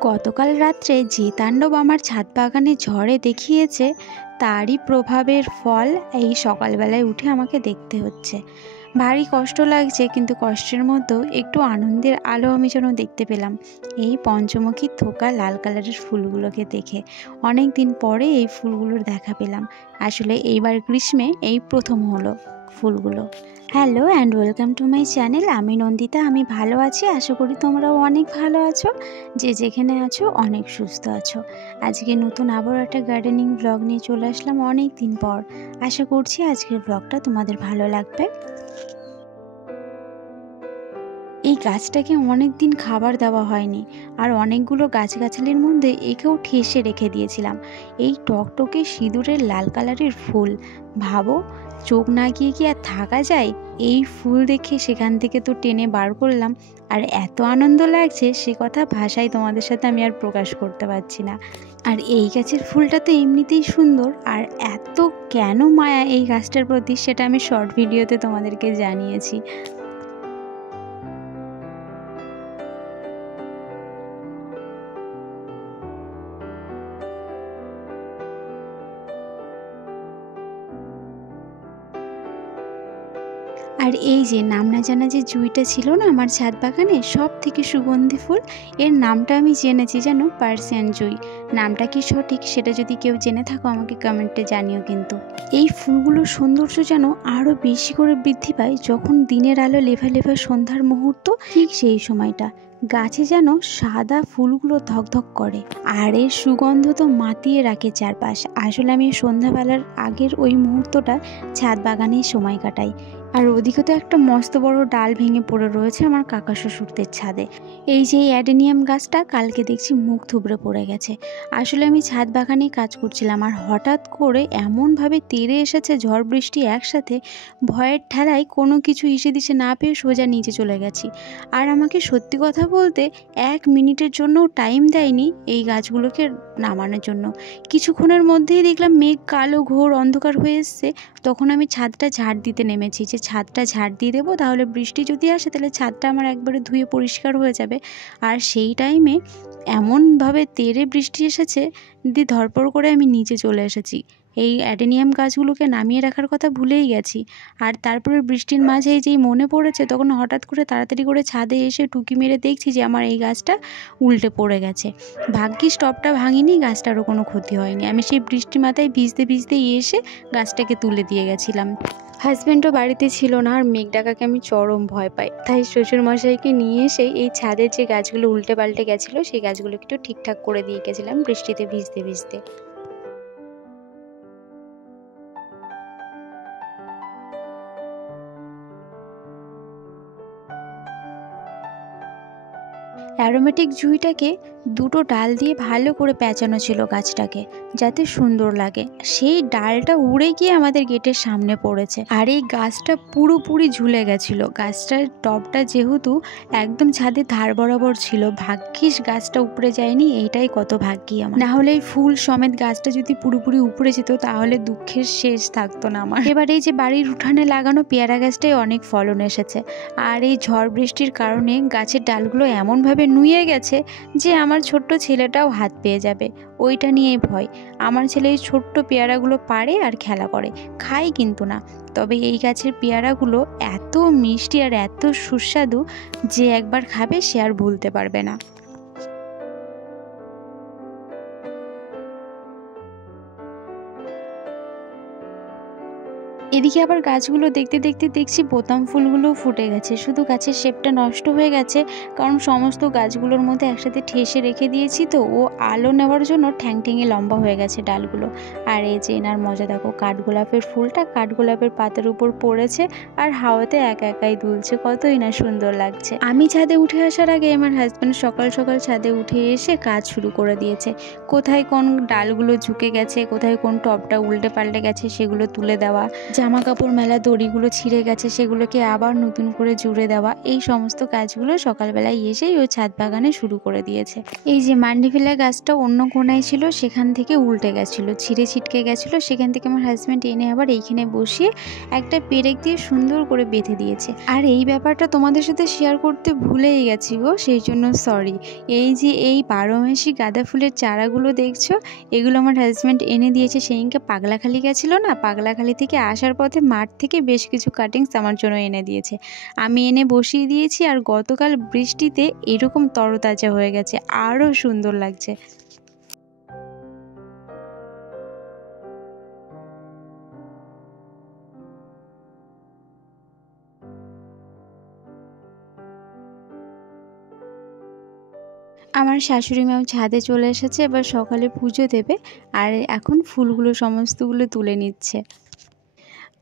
গতকাল রাত্রে যে তাণ্ডব আমার ছাদ বাগানে ঝড়ে দেখিয়েছে তারই প্রভাবের ফল এই সকালবেলায় উঠে আমাকে দেখতে হচ্ছে। ভারী কষ্ট লাগছে, কিন্তু কষ্টের মধ্যেও একটু আনন্দের আলো আমি যেন দেখতে পেলাম এই পঞ্চমুখী থোকা লাল কালারের ফুলগুলোকে দেখে। অনেক দিন পরে এই ফুলগুলোর দেখা পেলাম। আসলে এইবার গ্রীষ্মে এই প্রথম হলো ফুলগুলো। Hello and welcome to my channel. আমি নন্দিতা, আমি ভালো আছি। আশা করি তোমরাও অনেক ভালো আছো, যে যেখানে আছো অনেক সুস্থ আছো। আজকে নতুন আবার একটা গার্ডেনিং ব্লগ নিয়ে চলে আসলাম অনেক দিন পর। আশা করছি আজকের ব্লগটা তোমাদের ভালো লাগবে। এই গাছটাকে অনেক দিন খাবার দেওয়া হয়নি, আর অনেকগুলো গাছগাছালির মধ্যে একেও ঠেসে রেখে দিয়েছিলাম। এই টকটকে সিঁদুরের লাল কালারের ফুল, ভাবো চোখ না গিয়ে কি আর থাকা যায়? এই ফুল দেখে সেখান থেকে তো টেনে বার করলাম, আর এত আনন্দ লাগছে সে কথা ভাষায় তোমাদের সাথে আমি আর প্রকাশ করতে পারছি না। আর এই গাছের ফুলটা তো এমনিতেই সুন্দর, আর এত কেন মায়া এই গাছটার প্রতি সেটা আমি শর্ট ভিডিওতে তোমাদেরকে জানিয়েছি। আর এই যে নাম না জানা যে জুঁইটা ছিল না আমার ছাদ বাগানে সব থেকে সুগন্ধি ফুল, এর নামটা আমি জেনেছি জানো, পার্সিয়ান জুঁই। নামটা কি সঠিক সেটা যদি কেউ জেনে থাকো আমাকে কমেন্টে জানিও। কিন্তু এই ফুলগুলোর সৌন্দর্য যেন আরও বেশি করে বৃদ্ধি পায় যখন দিনের আলো লেভা লেভা সন্ধ্যার মুহূর্ত, ঠিক সেই সময়টা গাছে যেন সাদা ফুলগুলো ধকধক করে, আর এর সুগন্ধ তো মাতিয়ে রাখে চারপাশ। আসলে আমি সন্ধ্যাবেলার আগের ওই মুহূর্তটা ছাদ বাগানেই সময় কাটাই। আর ওদিকে তো একটা মস্ত বড় ডাল ভেঙে পড়ে রয়েছে আমার কাকা শ্বশুরদের ছাদে। এই যে অ্যাডেনিয়াম গাছটা কালকে দেখছি মুখ থুবড়ে পড়ে গেছে। আসলে আমি ছাদ বাগানেই কাজ করছিলাম, আর হঠাৎ করে এমনভাবে তেড়ে এসেছে ঝড় বৃষ্টি একসাথে, ভয়ের ঠেলায় কোনো কিছু ইসে দিশে না পেয়ে সোজা নিচে চলে গেছি। আর আমাকে সত্যি কথা বলতে 1 মিনিটের জন্যও টাইম দেয়নি এই গাছগুলোকে নামানোর জন্য। কিছুক্ষণের মধ্যেই দেখলাম মেঘ কালো ঘোর অন্ধকার হয়ে এসছে। তখন আমি ছাদটা ঝাড় দিতে নেমেছি, যে ছাদটা ঝাড় দিয়ে দেবো, তাহলে বৃষ্টি যদি আসে তাহলে ছাদটা আমার একবারে ধুয়ে পরিষ্কার হয়ে যাবে। আর সেই টাইমে এমনভাবে তেড়ে বৃষ্টি এসেছে, দিয়ে ধরপড় করে আমি নিচে চলে এসেছি। এই অ্যাডেনিয়াম গাছগুলোকে নামিয়ে রাখার কথা ভুলেই গেছি। আর তারপরে বৃষ্টির মাঝেই যেই মনে পড়েছে, তখন হঠাৎ করে তাড়াতাড়ি করে ছাদে এসে টুকি মেরে দেখছি যে আমার এই গাছটা উল্টে পড়ে গেছে। ভাগ্যিস টবটা ভাঙিনি, গাছটারও কোনো ক্ষতি হয়নি। আমি সেই বৃষ্টি মাথায় ভিজতে ভিজতেই এসে গাছটাকে তুলে দিয়ে গেছিলাম। হাজব্যান্ডও বাড়িতে ছিল না, আর মেঘ ডাকাকে আমি চরম ভয় পাই, তাই শ্বশুরমশাইকে নিয়ে এসে এই ছাদের যে গাছগুলো উল্টে পাল্টে গেছিলো সেই গাছগুলো একটু ঠিকঠাক করে দিয়ে গেছিলাম বৃষ্টিতে ভিজতে ভিজতে। অ্যারোমেটিক জুঁইটাকে দুটো ডাল দিয়ে ভালো করে পেঁচানো ছিল গাছটাকে, যাতে সুন্দর লাগে। সেই ডালটা উড়ে গিয়ে আমাদের গেটের সামনে পড়েছে, আর এই গাছটা পুরোপুরি ঝুলে গেছিল। গাছটার টবটা যেহেতু একদম ছাদের ধার বরাবর ছিল, ভাগ্যিস গাছটা উপড়ে যায়নি, এইটাই কত ভাগ্যি আমার। না হলে এই ফুল সমেত গাছটা যদি পুরোপুরি উপড়ে যেত তাহলে দুঃখের শেষ থাকতো না আমার। এবার এই যে বাড়ির উঠানে লাগানো পেয়ারা গাছটাই অনেক ফলন এসেছে, আর এই ঝড় বৃষ্টির কারণে গাছের ডালগুলো এমনভাবে নুয়ে গেছে যে আমার ছোট্ট ছেলেটাও হাত পেয়ে যাবে, ওইটা নিয়েই ভয়। আমার ছেলে এই ছোট্ট পেয়ারাগুলো পাড়ে আর খেলা করে, খায় কিন্তু না। তবে এই গাছের পেয়ারাগুলো এত মিষ্টি আর এত সুস্বাদু যে একবার খাবে সে আর ভুলতে পারবে না। এদিকে আবার গাছগুলো দেখতে দেখতে দেখছি বোতাম ফুলগুলোও ফুটে গেছে। শুধু গাছের শেপটা নষ্ট হয়ে গেছে, কারণ সমস্ত গাছগুলোর মধ্যে একসাথে ঠেসে রেখে দিয়েছি, তো ও আলো নেওয়ার জন্য ঠ্যাং ঠ্যাঙে লম্বা হয়ে গেছে ডালগুলো। আর এই যে এনার মজা দেখো, কাঠগোলাপের ফুলটা কাঠগোলাপের পাতার উপর পড়েছে আর হাওয়াতে একা একাই দুলছে, কতই না সুন্দর লাগছে। আমি ছাদে উঠে আসার আগে আমার হাজব্যান্ড সকাল সকাল ছাদে উঠে এসে কাজ শুরু করে দিয়েছে। কোথায় কোন ডালগুলো ঝুঁকে গেছে, কোথায় কোন টবটা উল্টে পাল্টে গেছে সেগুলো তুলে দেওয়া, জামা কাপড় মেলা দড়িগুলো ছিঁড়ে গেছে সেগুলোকে আবার নতুন করে জুড়ে দেওয়া, এই সমস্ত কাজগুলো সকালবেলায় এসেই ও ছাদ বাগানে শুরু করে দিয়েছে। এই যে মান্ডিফিলা গাছটা অন্য কোনায় ছিল, সেখান থেকে উল্টে গেছিলো, ছিঁড়ে ছিটকে গেছিলো, সেখান থেকে আমার হাজব্যান্ড এনে আবার এইখানে বসিয়ে একটা পেরেক দিয়ে সুন্দর করে বেঁধে দিয়েছে। আর এই ব্যাপারটা তোমাদের সাথে শেয়ার করতে ভুলেই গেছি গো, সেই জন্য সরি। এই যে এই 12 মাসি গাঁদা ফুলের চারাগুলো দেখছো, এগুলো আমার হাজব্যান্ড এনে দিয়েছে। সেদিনকে পাগলাখালি গেছিলো না, পাগলাখালি থেকে আসার পথে মাঠ থেকে বেশ কিছু কাটিংস আমার জন্য এনে দিয়েছে। আমি এনে বসিয়ে দিয়েছি, আর গতকাল বৃষ্টিতে এরকম তরতাজা হয়ে গেছে, আরও সুন্দর লাগছে। আমার শাশুড়ি মাও ছাদে চলে এসেছে, এবার সকালে পুজো দেবে, আর এখন ফুলগুলো সমস্তগুলো তুলে নিচ্ছে।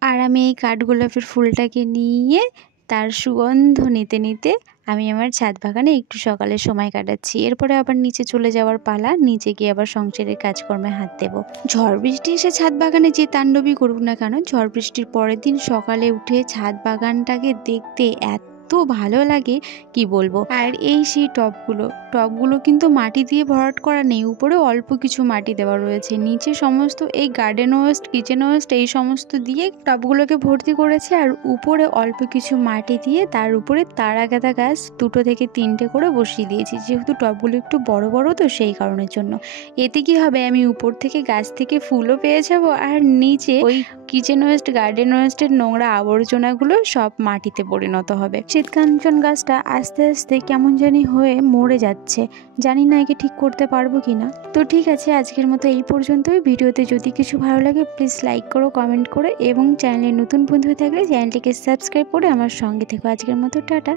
আর আমি এই কাঠগোলাপের ফুলটাকে নিয়ে তার সুগন্ধ নিতে নিতে আমি আমার ছাদ বাগানে একটু সকালে সময় কাটাচ্ছি। এরপরে আবার নিচে চলে যাওয়ার পালা, নিচে গিয়ে আবার সংসারের কাজকর্মে হাত দেব। ঝড় বৃষ্টি এসে ছাদ বাগানে যে তাণ্ডবই করুক না কেন, ঝড় বৃষ্টির পরের দিন সকালে উঠে ছাদ বাগানটাকে দেখতে এত ভালো লাগে কি বলবো। আর এই সেই টবগুলো কিন্তু মাটি দিয়ে ভরাট করা নেই, উপরে অল্প কিছু মাটি দেওয়া রয়েছে, নিচে সমস্ত এই গার্ডেন ওয়েস্ট, কিচেন ওয়েস্ট এই সমস্ত দিয়ে টবগুলোকে ভর্তি করেছে, আর উপরে অল্প কিছু মাটি দিয়ে তার উপরে তারাগাঁদা গাছ 2 থেকে 3টে করে বসিয়ে দিয়েছি, যেহেতু টবগুলো একটু বড় বড় তো সেই কারণের জন্য। এতে কি হবে, আমি উপর থেকে গাছ থেকে ফুলও পেয়ে যাবো, আর নিচে ওই কিচেন ওয়েস্ট, গার্ডেন ওয়েস্টের নোংরা আবর্জনাগুলো সব মাটিতে পরিণত হবে। শীতকাঞ্চন গাছটা আস্তে আস্তে কেমন জানি হয়ে মরে যাচ্ছে, জানি না একে ঠিক করতে পারবো কিনা। তো ঠিক আছে, আজকের মতো এই পর্যন্তই। ভিডিওতে যদি কিছু ভালো লাগে প্লিজ লাইক করো, কমেন্ট করো, এবং চ্যানেলে নতুন বন্ধু হয়ে থাকলে চ্যানেলটিকে সাবস্ক্রাইব করে আমার সঙ্গে থেকো। আজকের মতো টাটা।